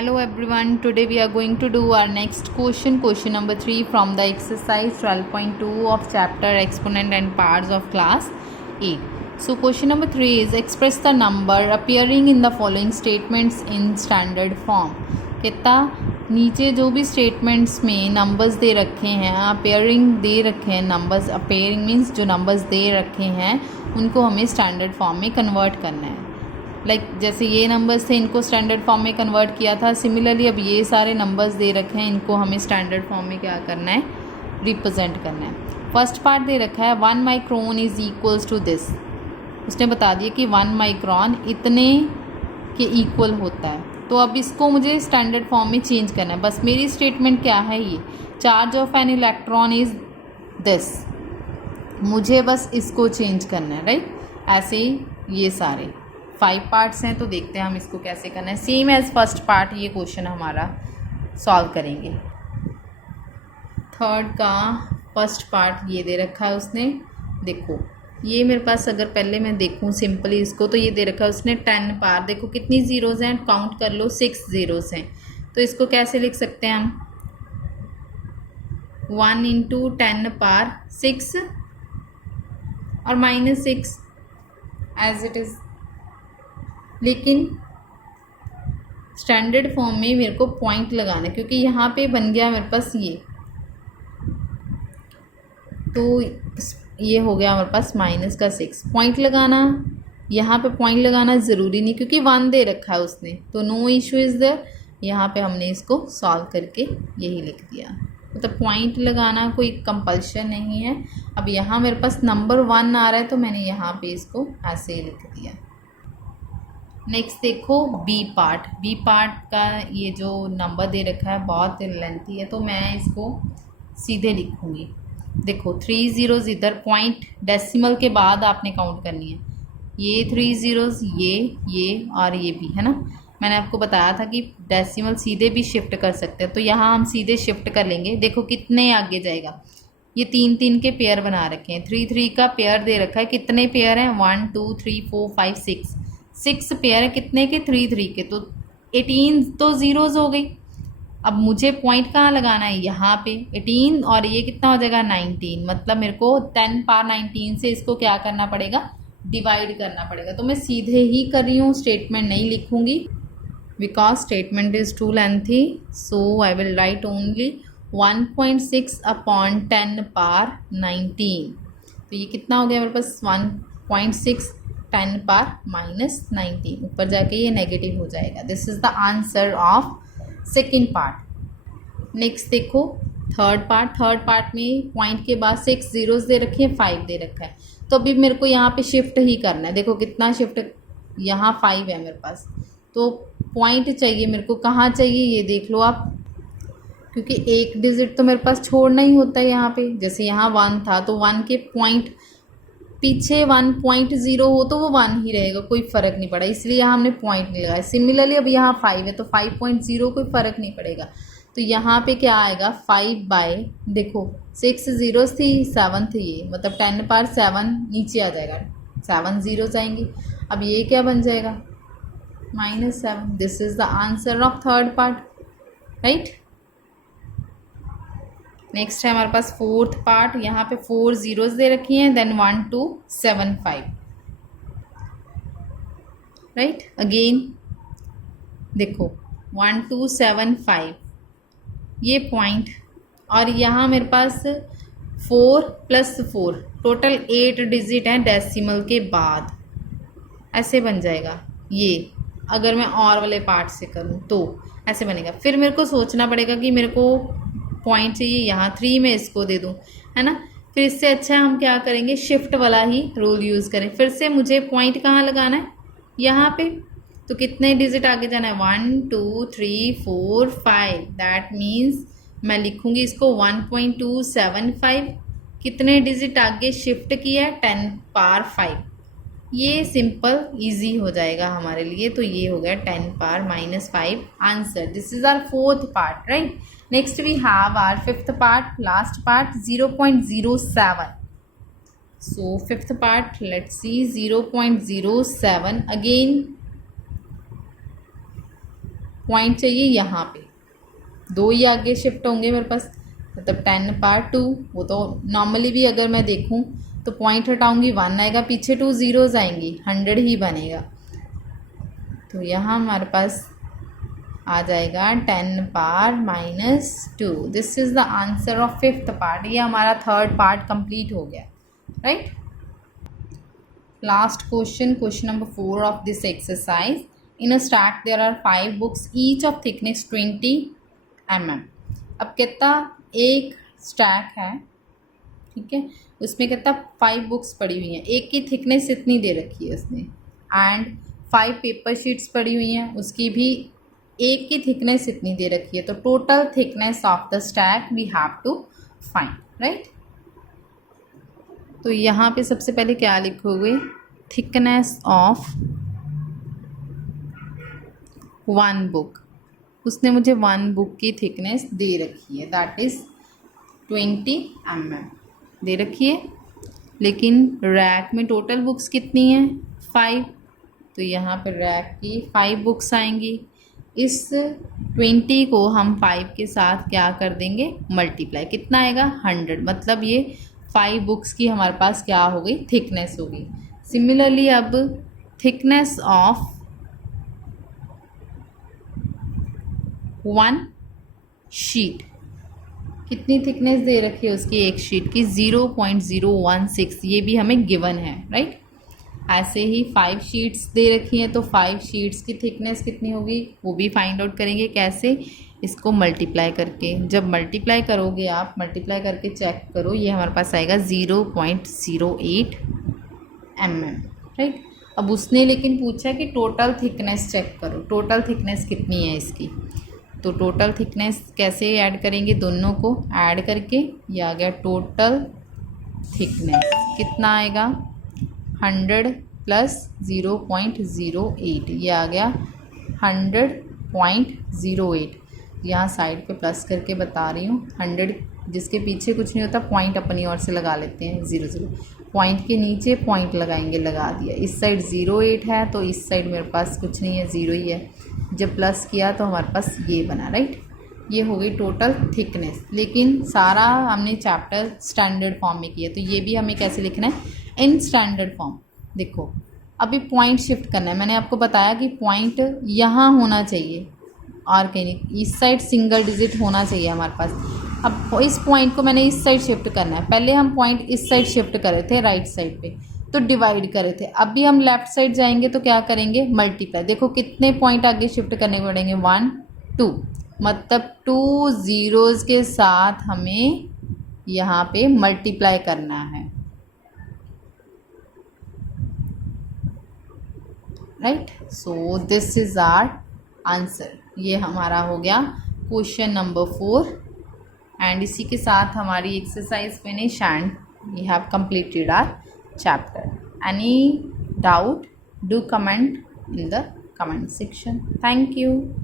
Hello everyone, today we are going to do our next question number 3 from the exercise 12.2 of chapter exponent and parts of class 8. So question number 3 is express the number appearing in the following statements in standard form. कहता नीचे जो भी statements में numbers they रखे हैं, appearing दे रखे हैं numbers, appearing means जो नंबर्स दे रखे हैं उनको हमें स्टैंडर्ड फॉर्म में कन्वर्ट करना है. जैसे ये नंबर्स थे, इनको स्टैंडर्ड फॉर्म में कन्वर्ट किया था. सिमिलरली अब ये सारे नंबर्स दे रखे हैं, इनको हमें स्टैंडर्ड फॉर्म में क्या करना है, रिप्रेजेंट करना है. फर्स्ट पार्ट दे रखा है 1 micron is equals to this. उसने बता दिया कि 1 माइक्रोन इतने के इक्वल होता है. तो अब इसको मुझे स्टैंडर्ड फॉर्म में चेंज करना है. बस मेरी स्टेटमेंट क्या है, ये charge of an electron is this. मुझे बस इसको चेंज करना है, राइट. ऐसे ही ये सारे 5 पार्ट्स हैं, तो देखते हैं हम इसको कैसे करना है. सेम एज फर्स्ट पार्ट ये क्वेश्चन हमारा सॉल्व करेंगे. थर्ड का फर्स्ट पार्ट ये दे रखा है उसने. देखो ये मेरे पास अगर पहले मैं देखूं सिंपली इसको, तो ये दे रखा है उसने 10 पार. देखो कितनी ज़ीरोज़ हैं, काउंट कर लो, 6 ज़ीरोज़ हैं. तो इसको कैसे लिख सकते हैं हम, 1 इंटू 10 पार 6 और -6 एज इट इज़. लेकिन स्टैंडर्ड फॉर्म में मेरे को पॉइंट लगाना है, क्योंकि यहाँ पे बन गया मेरे पास ये, तो ये हो गया हमारे पास -6. पॉइंट लगाना, यहाँ पे पॉइंट लगाना ज़रूरी नहीं क्योंकि 1 दे रखा है उसने, तो नो इशू इज़ देयर. यहाँ पे हमने इसको सॉल्व करके यही लिख दिया. मतलब पॉइंट लगाना कोई कंपल्शन नहीं है. अब यहाँ मेरे पास नंबर 1 आ रहा है, तो मैंने यहाँ पे इसको ऐसे ही लिख दिया. नेक्स्ट देखो बी पार्ट. बी पार्ट का ये जो नंबर दे रखा है बहुत लेंथी है, तो मैं इसको सीधे लिखूँगी. देखो 3 ज़ीरोज़ इधर, पॉइंट डेसिमल के बाद आपने काउंट करनी है. ये 3 ज़ीरोज़, ये और ये भी है ना. मैंने आपको बताया था कि डेसिमल सीधे भी शिफ्ट कर सकते हैं, तो यहाँ हम सीधे शिफ्ट कर लेंगे. देखो कितने आगे जाएगा, ये 3 के पेयर बना रखे हैं. 3 का पेयर दे रखा है. कितने पेयर हैं, 1 2 3 4 5 6 पेयर है. कितने के, 3 के. तो 18 तो ज़ीरोज़ हो गई. अब मुझे पॉइंट कहाँ लगाना है, यहाँ पे 18, और ये कितना हो जाएगा 19. मतलब मेरे को 10 पार 19 से इसको क्या करना पड़ेगा, डिवाइड करना पड़ेगा. तो मैं सीधे ही कर रही हूँ, स्टेटमेंट नहीं लिखूँगी because statement is too lengthy. So I will write only 1.6 upon 10 power 19. तो ये कितना हो गया मेरे पास, 1.6 10 पार -19. ऊपर जाके ये नेगेटिव हो जाएगा. This is the answer of second part. Next देखो थर्ड पार्ट. थर्ड पार्ट में पॉइंट के बाद 6 ज़ीरोज़ दे रखे हैं, 5 दे रखा है. तो अभी मेरे को यहाँ पे शिफ्ट ही करना है. देखो कितना शिफ्ट, यहाँ 5 है मेरे पास, तो पॉइंट चाहिए मेरे को. कहाँ चाहिए ये देख लो आप, क्योंकि एक डिजिट तो मेरे पास छोड़ना ही होता है यहाँ पे. जैसे यहाँ 1 था, तो 1 के पॉइंट पीछे 1.0 हो तो वो 1 ही रहेगा, कोई फ़र्क नहीं पड़ा, इसलिए यहाँ हमने पॉइंट नहीं लगाया. सिमिलरली अब यहाँ 5 है, तो 5.0 कोई फ़र्क नहीं पड़ेगा. तो यहाँ पे क्या आएगा, 5 बाय, देखो 6 ज़ीरोज़ थी, 7 थी ये, मतलब 10 पार 7 नीचे आ जाएगा, 7 ज़ीरोज़ आएंगे. अब ये क्या बन जाएगा, -7. This is the answer of third part, right. Next है हमारे पास फोर्थ पार्ट. यहाँ पे 4 ज़ीरोज़ दे रखी हैं, देन 1 2 7 5, राइट. अगेन देखो 1 2 7 5 ये पॉइंट, और यहाँ मेरे पास 4 + 4 टोटल 8 डिजिट हैं डेसिमल के बाद. ऐसे बन जाएगा ये. अगर मैं और वाले पार्ट से करूँ तो ऐसे बनेगा. फिर मेरे को सोचना पड़ेगा कि मेरे को पॉइंट चाहिए यहाँ 3 में इसको दे दूँ, है ना. फिर इससे अच्छा हम क्या करेंगे, शिफ्ट वाला ही रूल यूज़ करें. फिर से मुझे पॉइंट कहाँ लगाना है, यहाँ पे. तो कितने डिजिट आगे जाना है, 1 2 3 4 5. दैट मीन्स मैं लिखूँगी इसको 1.275. कितने डिजिट आगे शिफ्ट किया है, 10 पार 5. ये सिंपल इजी हो जाएगा हमारे लिए. तो ये हो गया 10 power -5 answer. This is our fourth part, right. Next we have our fifth part, last part 0.07. So fifth part, let's see 0.07. Again point चाहिए यहाँ पे, 2 ही आगे शिफ्ट होंगे मेरे पास, मतलब 10 पार 2। वो तो नॉर्मली भी अगर मैं देखूँ तो पॉइंट हटाऊँगी 1 आएगा, पीछे 2 ज़ीरोज़ आएंगी, 100 ही बनेगा। तो यहाँ हमारे पास आ जाएगा 10 power -2। This is the answer of 5th part. ये हमारा 3rd पार्ट कंप्लीट हो गया, right. Last question, question number 4 of this exercise. In a stack there are 5 books each of thickness 20 mm। अब कहता एक स्टैक है, ठीक है, उसमें कहता 5 बुक्स पड़ी हुई हैं, एक की थिकनेस इतनी दे रखी है उसने, एंड 5 पेपर शीट्स पड़ी हुई हैं, उसकी भी एक की थिकनेस इतनी दे रखी है। तो total thickness of the stack we have to find, right. तो यहाँ पे सबसे पहले क्या लिखोगे, थिकनेस ऑफ 1 बुक। उसने मुझे 1 बुक की थिकनेस दे रखी है, दैट इज़ 20 mm दे रखी है, लेकिन रैक में टोटल बुक्स कितनी हैं, 5। तो यहाँ पर रैक की 5 बुक्स आएंगी। इस 20 को हम 5 के साथ क्या कर देंगे, मल्टीप्लाई, कितना आएगा 100। मतलब ये 5 बुक्स की हमारे पास क्या हो गई, थिकनेस हो गई। सिमिलरली अब थिकनेस ऑफ 1 शीट, कितनी थिकनेस दे रखी है उसकी एक शीट की, 0.016, ये भी हमें गिवन है, राइट। ऐसे ही 5 शीट्स दे रखी हैं, तो 5 शीट्स की थिकनेस कितनी होगी वो भी फाइंड आउट करेंगे। कैसे, इसको मल्टीप्लाई करके। जब मल्टीप्लाई करोगे आप, मल्टीप्लाई करके चेक करो, ये हमारे पास आएगा 0.08 mm, राइट। अब उसने लेकिन पूछा कि टोटल थिकनेस चेक करो, टोटल थिकनेस कितनी है इसकी। तो टोटल थिकनेस कैसे ऐड करेंगे, दोनों को ऐड करके ये आ गया टोटल थिकनेस, कितना आएगा 100 + 0.08, ये आ गया 100.08। यहाँ साइड पे प्लस करके बता रही हूँ, 100 जिसके पीछे कुछ नहीं होता, पॉइंट अपनी ओर से लगा लेते हैं, 0 पॉइंट के नीचे पॉइंट लगाएंगे, लगा दिया। इस साइड 08 है, तो इस साइड मेरे पास कुछ नहीं है, 0 ही है। जब प्लस किया तो हमारे पास ये बना, राइट। ये हो गई टोटल थिकनेस। लेकिन सारा हमने चैप्टर स्टैंडर्ड फॉर्म में किया, तो ये भी हमें कैसे लिखना है, इन स्टैंडर्ड फॉर्म। देखो अभी पॉइंट शिफ्ट करना है, मैंने आपको बताया कि पॉइंट यहाँ होना चाहिए और कहीं नहीं, इस साइड सिंगल डिजिट होना चाहिए हमारे पास। अब इस पॉइंट को मैंने इस साइड शिफ्ट करना है। पहले हम पॉइंट इस साइड शिफ्ट कर रहे थे, राइट साइड पे, तो डिवाइड कर रहे थे। अब भी हम लेफ़्ट साइड जाएंगे तो क्या करेंगे, मल्टीप्लाई। देखो कितने पॉइंट आगे शिफ्ट करने पड़ेंगे, 1 2, मतलब 2 ज़ीरोज़ के साथ हमें यहाँ पे मल्टीप्लाई करना है, right. So this is our answer. ये हमारा हो गया क्वेश्चन नंबर 4, एंड इसी के साथ हमारी exercise finish and we have completed our chapter. Any doubt, do comment in the comment section. Thank you.